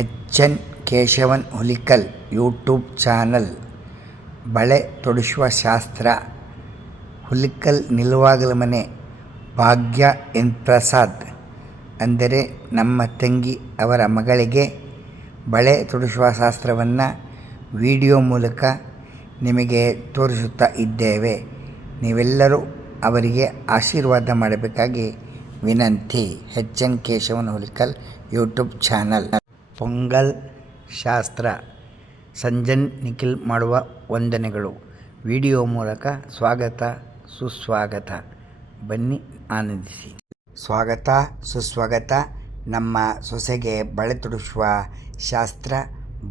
H N Keshavan Hulikal YouTube channel. ಬಳೆ ತೊಡಿಸುವ ಶಾಸ್ತ್ರ. ಹುಲಿಕಲ್ ನಿಲುವಾಗಲ ಮನೆ ಭಾಗ್ಯ ಎನ್ ಪ್ರಸಾದ್ ಅಂದರೆ ನಮ್ಮ ತಂಗಿ ಅವರ ಮಗಳಿಗೆ ಬಳೆ ತೊಡಿಸುವ ಶಾಸ್ತ್ರವನ್ನು ವಿಡಿಯೋ ಮೂಲಕ ನಿಮಗೆ ತೋರಿಸುತ್ತಾ ಇದ್ದೇವೆ. ನೀವೆಲ್ಲರೂ ಅವರಿಗೆ ಆಶೀರ್ವಾದ ಮಾಡಬೇಕಾಗಿ ವಿನಂತಿ. H N Keshavan Hulikal YouTube channel. Pongal ಶಾಸ್ತ್ರ. ಸಂಜನ್ ನಿಖಿಲ್ ಮಾಡುವ ವಂದನೆಗಳು. ವಿಡಿಯೋ ಮೂಲಕ ಸ್ವಾಗತ ಸುಸ್ವಾಗತ. ಬನ್ನಿ ಆನಂದಿಸಿ. ಸ್ವಾಗತ ಸುಸ್ವಾಗತ. ನಮ್ಮ ಸೊಸೆಗೆ ಬಳೆ ತೊಡಿಸುವ ಶಾಸ್ತ್ರ.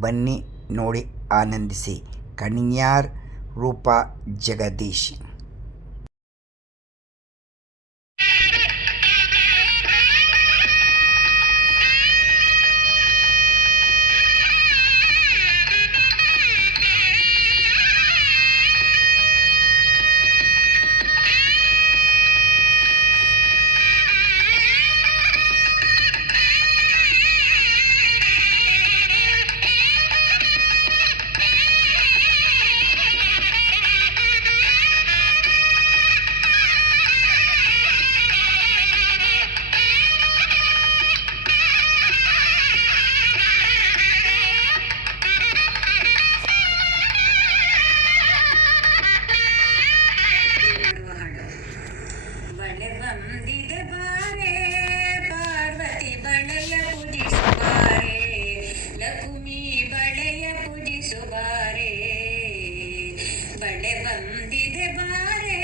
ಬನ್ನಿ ನೋಡಿ ಆನಂದಿಸಿ. ಕಣಿಯಾರ್ ರೂಪಾ ಜಗದೀಶ್. ಬಂದಿದೆ ಬಾರೆ ಪಾರ್ವತಿ ಬಳೆಯ ಪೂಜಿಸುವಾರೆ, ಲಕ್ಷ್ಮೀ ಬಳೆಯ ಪೂಜಿಸುವಾರೆ. ಬಳೆ ಬಂದಿದೆ ಬಾರೆ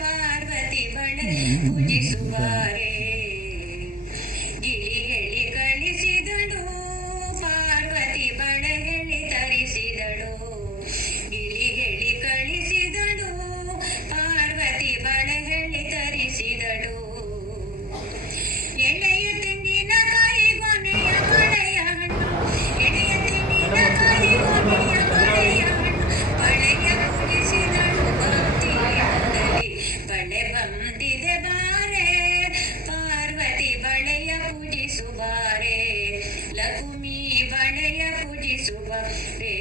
ಪಾರ್ವತಿ ಬಳೆ ಪೂಜಿಸುವಾರೆ. ಗಿಳಿ ಹೇಳಿ ಕಳಿಸಿದಳು ಪಾರ್ವತಿ ಬಳೆ ಹೇಳಿ ತರಿಸಿದಳು. ಗಿಳಿ ಹೇಳಿ ಕಳಿಸಿದಳು ಪಾರ್ವತಿ ಬಳೆ ಹೇಳಿ ತರಿಸಿದಳು. ಎಳೆಯ ತೆಂಗಿನಕಾಯಿ ಗೊನೆಯ ಬಳೆಯ ಹಣ್ಣು, ಎಳೆಯ ತೆಂಗಿನಕಾಯಿ ಗೊನೆಯ ಬಳೆಯ ಹಣ್ಣು, ಬಳೆಯ ಪೂಜಿಸಿದಳು ಭಕ್ತಿಯಿಂದಲೇ. ಬಳೆ ಬಂದಿದೆ ಬಾರೆ ಪಾರ್ವತಿ ಬಳೆಯ ಪೂಜಿಸುವಾರೆ, ಲಕ್ಷ್ಮೀ ಬಳೆಯ ಪೂಜಿಸುವಾರೆ.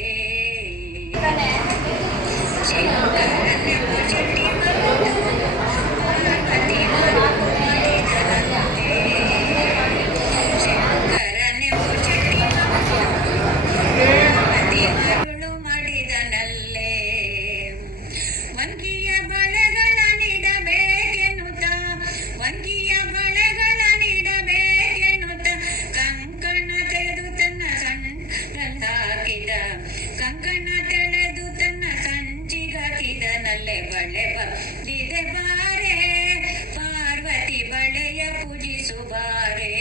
ಮಾಡಿದನಲ್ಲೇ ವಂಕಿಯ ಬಳೆಗಳ ನೀಡಬೇಕೆನ್ನುತ್ತ, ವಂಕಿಯ ಬಳೆಗಳ ನೀಡಬೇಕೆನ್ನುತ್ತ ಕಂಕಣ ತೆಗೆದು ತನ್ನ ಹಾಕಿದ, ಕಂಕಣ ತೆಳೆದು ತನ್ನ ಸಂಚಿಗಾಕಿದನಲ್ಲೇ. ಬಳೆ ಬಂದಿದೆ ಬಾರೆ ಪಾರ್ವತಿ ಬಳೆಯ ಪೂಜಿಸುವಾರೆ,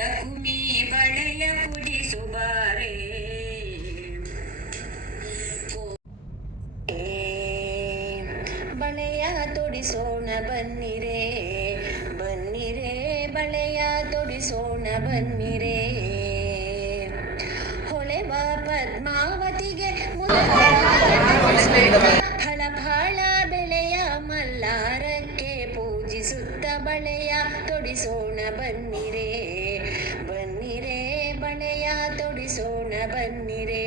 ಲಕ್ಷ್ಮೀ ಬಳೆಯ ಪೂಜಿಸುವಾರೆ. ಬಳೆಯ ತೊಡಿಸೋಣ ಬನ್ನಿರೆ, ಬನ್ನಿರೆ ಬಳೆಯ ತೊಡಿಸೋಣ ಬನ್ನಿರೆ. ಹೊಳೆವ ಪದ್ಮಾವತಿಗೆ ಹಳಫಳ ಬೆಳೆಯ ಮಲ್ಲಾರಕ್ಕೆ ಪೂಜಿಸುತ್ತ ಬಳೆಯ ತೊಡಿಸೋಣ ಬನ್ನಿರೆ, ಬನ್ನಿರೆ ಬಳೆಯ ತೊಡಿಸೋಣ ಬನ್ನಿರೆ.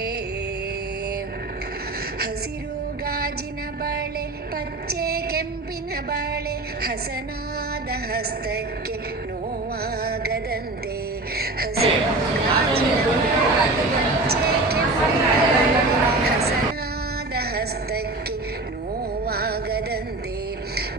ಹಸಿರು ಗಾಜಿನ ಬಾಳೆ, ಪಚ್ಚೆ ಕೆಂಪಿನ ಬಾಳೆ, ಹಸನಾದ ಹಸ್ತಕ್ಕೆ ನೋವಾಗದಂತೆ. ಹಸಿರು ಗಾಜಿನ ಬಾಳೆ, ಪಚ್ಚೆ ಕೆಂಪಿನ ಬಾಳೆ, ಹಸನಾದ ಹಸ್ತಕ್ಕೆ ನೋವಾಗದಂತೆ.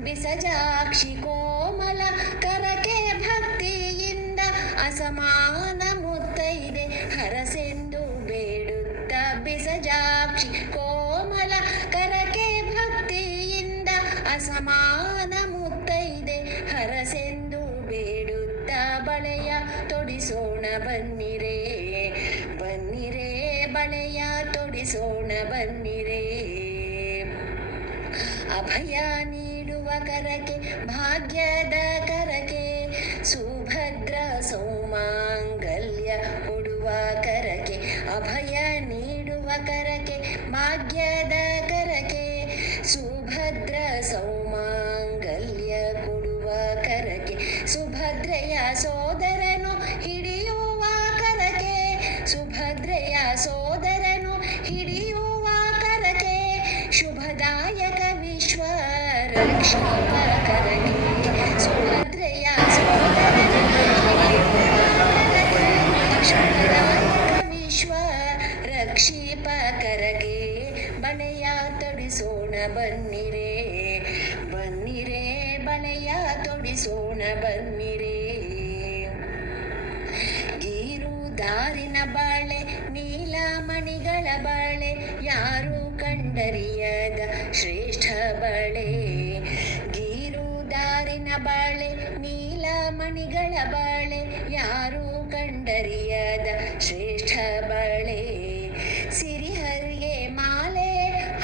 ಬಿಸಜಾಕ್ಷಿ ಕೋಮಲ ಕರಕೆ ಭಕ್ತಿಯಿಂದ ಅಸಮಾನ ಮುತ್ತೈದೆ ಹರಸೆಂದು ಬೇಡುತ್ತ. ಬಿಸಜಾಕ್ಷಿ ಕೋಮಲ ಕರಕೆ ಭಕ್ತಿಯಿಂದ ಅಸಮಾನ ಮುತ್ತೈದೆ ಹರಸೆಂದು ಬೇಡುತ್ತ. ಬಳೆಯ ತೊಡಿಸೋಣ ಬನ್ನಿರೆ, ಬನ್ನಿರೆ ಬಳೆಯ ತೊಡಿಸೋಣ ಬನ್ನಿರೆ. ಅಭಯ ನೀಡುವ ಕರಕೆ ಭಾಗ್ಯದ ಕರಕೆ, ಸುಭದ್ರ ಸೌಮಾಂಗಲ್ಯ ಕೊಡುವ ಕರಕೆ. ಅಭಯ ನೀಡುವ ಕರಕೆ ಭಾಗ್ಯದ ಕರಕೆ, ಸುಭದ್ರ ಸೌಮಾಂಗಲ್ಯ ಕೊಡುವ ಕರಕೆ. ಸುಭದ್ರೆಯ ಸೋದರನು ಹಿಡಿಯುವ ಕರಕೆ, ಲಕ್ಷ್ಮೀಪಕರಗೆ ಸುಭದ್ರೆಯ ಸೋದರನು ಹಿಡಿಯುವ ಕರಗೆ ಲಕ್ಷ್ಮಣದಾಯಕ ವಿಶ್ವ ರಕ್ಷೀಪಕರಗೆ ಬಳೆಯ ತೊಡಿಸೋಣ ಬನ್ನಿರೆ ಬನ್ನಿರೆ ಬಳೆಯ ತೊಡಿಸೋಣ ಬನ್ನಿರೆ ಗೀರು ದಾರಿನ ಬಾಳೆ ನೀಲಮಣಿಗಳ ಬಾಳೆ ಯಾರು ಕಂಡರಿಯದ ಶ್ರೇಷ್ಠ ಬಳೆ ಗೀರು ದಾರಿನ ಬಾಳೆ ನೀಲಮಣಿಗಳ ಬಾಳೆ ಯಾರು ಕಂಡರಿಯದ ಶ್ರೇಷ್ಠ ಬಳೆ ಸಿರಿಹರಿಗೆ ಮಾಲೆ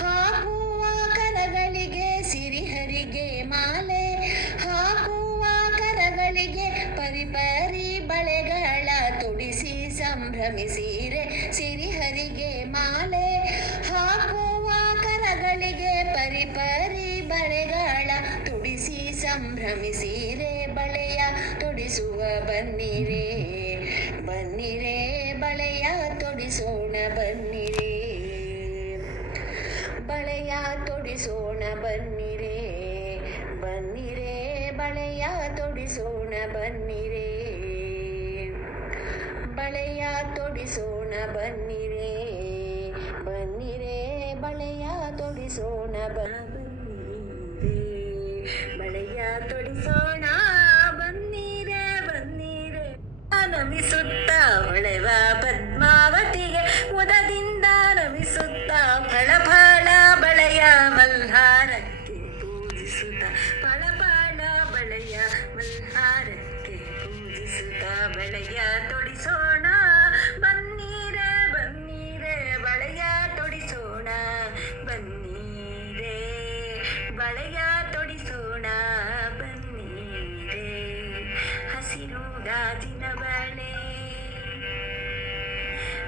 ಹಾಕುವ ಕರಗಳಿಗೆ ಸಿರಿಹರಿಗೆ ಮಾಲೆ ಹಾಕುವ ಕರಗಳಿಗೆ ಪರಿಪರಿ ಬಳೆಗಳ ತೊಡಿಸಿ ಸಂಭ್ರಮಿಸಿರೆ ಸಿರಿಹರಿಗೆ ಮಾಲೆ ಹಾಕುವ ಕರಗಳಿಗೆ ಪರಿಪರಿ ಬಳೆಗಳ ತೊಡಿಸಿ ಸಂಭ್ರಮಿಸಿರೆ ಬಳೆಯ ತೊಡಿಸುವ ಬನ್ನಿರೆ ಬನ್ನಿರೆ ಬಳೆಯ ತೊಡಿಸೋಣ ಬನ್ನಿರೆ ಬಳೆಯ ತೊಡಿಸೋಣ ಬನ್ನಿರೆ ಬನ್ನಿರೆ ಬಳೆಯ ತೊಡಿಸೋಣ ಬನ್ನಿರೆ ಬಳೆಯ ತೊಡಿಸೋಣ ಬನ್ನಿರೆ ಬನ್ನಿರೆ ಬಳೆಯ ತೊಡಿಸೋಣ ಬನ್ನಿರೆ ಬಳೆಯ ತೊಡಿಸೋಣ ಬನ್ನಿರೆ ಬನ್ನಿರೆ ನಮಿಸುತ್ತ ಹೊಳೆವ ಪದ್ಮಾವತಿಗೆ ಮುದದಿಂದ ನಮಿಸುತ್ತ ಫಳಫಳ ಬಳೆಯ ಮಲ್ಹಾರಕ್ಕೆ ಪೂಜಿಸುತ್ತ ಫಳಫಳ ಬಳೆಯ ಮಲ್ಹಾರಕ್ಕೆ ಪೂಜಿಸುತ್ತ ಬಳೆಯ ತೊಡಿಸೋಣ ಬನ್ನಿರೆ ಬನ್ನಿರೆ ಬಳೆಯ ತೊಡಿಸೋಣ ಬನ್ನಿರೆ ಬಳೆಯ ತೊಡಿಸೋಣ ಬನ್ನಿರೆ ಹಸಿರು ಗಾಜಿನ ಬಳೆ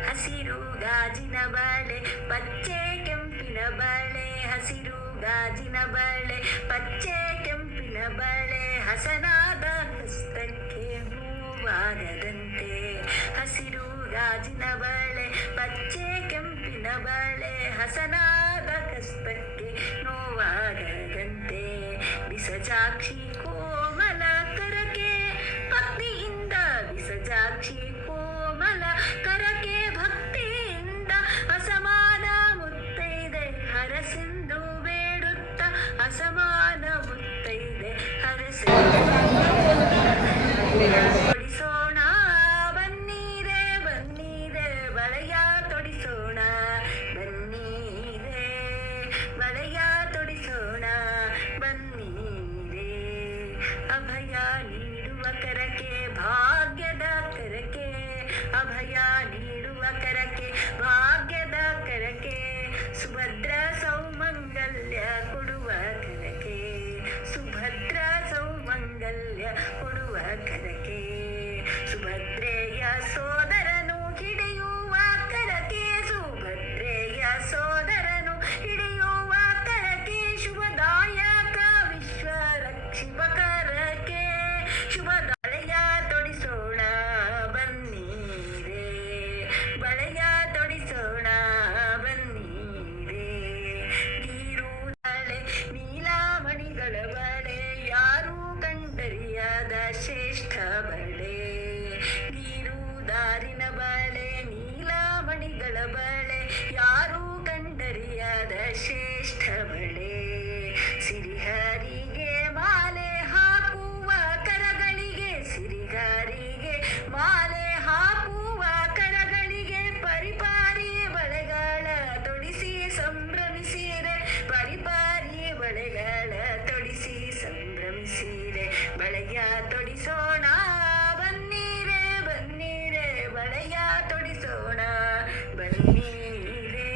ಹಸಿರು ಗಾಜಿನ ಬಳೆ ಪಚ್ಚೆ ಕೆಂಪಿನ ಬಳೆ ಹಸಿರು ಗಾಜಿನ ಬಳೆ ಪಚ್ಚೆ ಕೆಂಪಿನ ಬಳೆ ಹಸನಾದ ಹಸ್ತಕ್ಕೆ ಹೂವಾಗದಂತೆ ಹಸಿರು ಗಾಜಿನ ಬಳೆ ಪಚ್ಚೆ ಕೆಂಪಿನ ಬಳೆ ಹಸನಾದ ಹಸ್ತಕ್ಕೆ ನೋವಾಗದಂತೆ ಬಿಸಜಾಕ್ಷಿ ಕೋಮಲ ಕರಕೆ ಭಕ್ತಿಯಿಂದ ಬಿಸಜಾಕ್ಷಿ ಕೋಮಲ ಕರಕೆ ಭಕ್ತಿಯಿಂದ ಅಸಮಾನ ಮುತ್ತೈದೆ ಹರಸೆಂದು ಬೇಡುತ್ತ ಅಸಮಾನ ಮುತ್ತೈದೆ ಹರಸೆಂದು ತೊಡಿಸೋಣ ಬನ್ನಿರೆ ಬನ್ನಿರೆ ಬಳೆಯ ತೊಡಿಸೋಣ ಬನ್ನಿರೆ ಬಳೆಯ ತೊಡಿಸೋಣ ಬನ್ನಿರೆ ಅಭಯ ನೀಡುವ ಕರಕೆ ಭಾಗ್ಯದ ಕರಕೆ ಅಭಯ ನೀಡುವ ಕರಕೆ ಭಾಗ್ಯದ ಕರಕೆ ಸುಭದ್ರ ಸೌಮಂಗಲ್ಯ ಕೊಡುವ ಕರಕೆ ಸುಭದ್ರ ಸೌಮಂಗಲ್ಯ ಕೊಡುವ ಕರಕೆ ಸುಭದ್ರೆಯ ಸೋದರನು ಹಿಡಿಯುವ ಕರಕೆ ಸುಭದ್ರೆಯ ಸೋದರನು ಹಿಡಿಯುವ ಕರಕೆ ಶುಭದಾಯಕ ವಿಶ್ವ ರಕ್ಷಿಪ ಕರಕೆ ಶುಭ ಬಳೆಯ ತೊಡಿಸೋಣ ಬನ್ನಿರೆ ಬಳೆಯ ತೊಡಿಸೋಣ ಬನ್ನಿರೆ ಗೀರು ಬಳೆ ನೀಲಮಣಿಗಳ ಬಳೆ ಯಾರು ಕಂಡರಿಯದ ಶ್ರೇಷ್ಠ ಬಳೆ ಗೀರು ದಾರಿನ ಬಳೆ ನೀಲಮಣಿಗಳ ಬಳೆ ಯಾರು ಕಂಡರಿಯದ ಶ್ರೇಷ್ಠ ಬಳೆ ಸಿರಿಹರಿಗೆ ಮಾಲೆ ಹಾಕುವ ಕರಗಳಿಗೆ ಸಿರಿಹರಿಗೆ ಮಾಲೆ ಹಾಕುವ ಕರಗಳಿಗೆ ಪರಿಪಾರಿ ಬಳೆಗಳ ತೊಡಿಸಿ ಸಂಭ್ರಮಿಸಿರೆ ಪರಿಪಾರಿ ಬಳೆಗಳ ತೊಡಿಸಿ ಸಂಭ್ರಮಿಸಿರೆ ಬಳೆಯ ತೊಡಿಸೋಣ ಬನ್ನಿರೆ ಬನ್ನಿರೆ ಬಳೆಯ ತೊಡಿಸೋಣ ಬನ್ನಿರೆ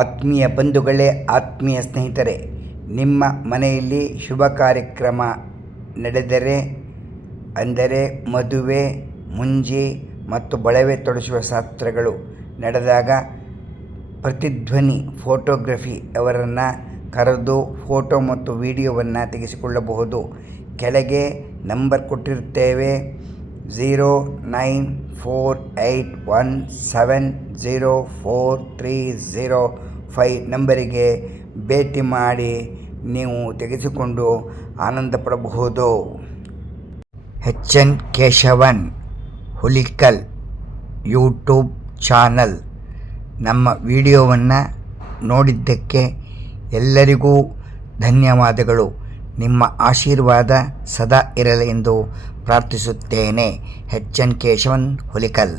ಆತ್ಮೀಯ ಬಂಧುಗಳೇ, ಆತ್ಮೀಯ ಸ್ನೇಹಿತರೆ, ನಿಮ್ಮ ಮನೆಯಲ್ಲಿ ಶುಭ ಕಾರ್ಯಕ್ರಮ ನಡೆದರೆ, ಅಂದರೆ ಮದುವೆ, ಮುಂಜಿ ಮತ್ತು ಬಳವೆ ತೊಡಿಸುವ ಶಾಸ್ತ್ರಗಳು ನಡೆದಾಗ ಪ್ರತಿಧ್ವನಿ ಫೋಟೋಗ್ರಫಿ ಅವರನ್ನು ಕರೆದು ಫೋಟೋ ಮತ್ತು ವಿಡಿಯೋವನ್ನು ತೆಗೆಸಿಕೊಳ್ಳಬಹುದು. ಕೆಳಗೆ ನಂಬರ್ ಕೊಟ್ಟಿರುತ್ತೇವೆ. 0948170430 ನಂಬರಿಗೆ ಭೇಟಿ ಮಾಡಿ ನೀವು ತೆಗೆಸಿಕೊಂಡು ಆನಂದ ಪಡಬಹುದು. HN Keshavan Hulikal YouTube channel. ನಮ್ಮ ವಿಡಿಯೋವನ್ನು ನೋಡಿದ್ದಕ್ಕೆ ಎಲ್ಲರಿಗೂ ಧನ್ಯವಾದಗಳು. ನಿಮ್ಮ ಆಶೀರ್ವಾದ ಸದಾ ಇರಲಿ ಎಂದು ಪ್ರಾರ್ಥಿಸುತ್ತೇನೆ. HN ಕೇಶವನ್ ಹುಲಿಕಲ್.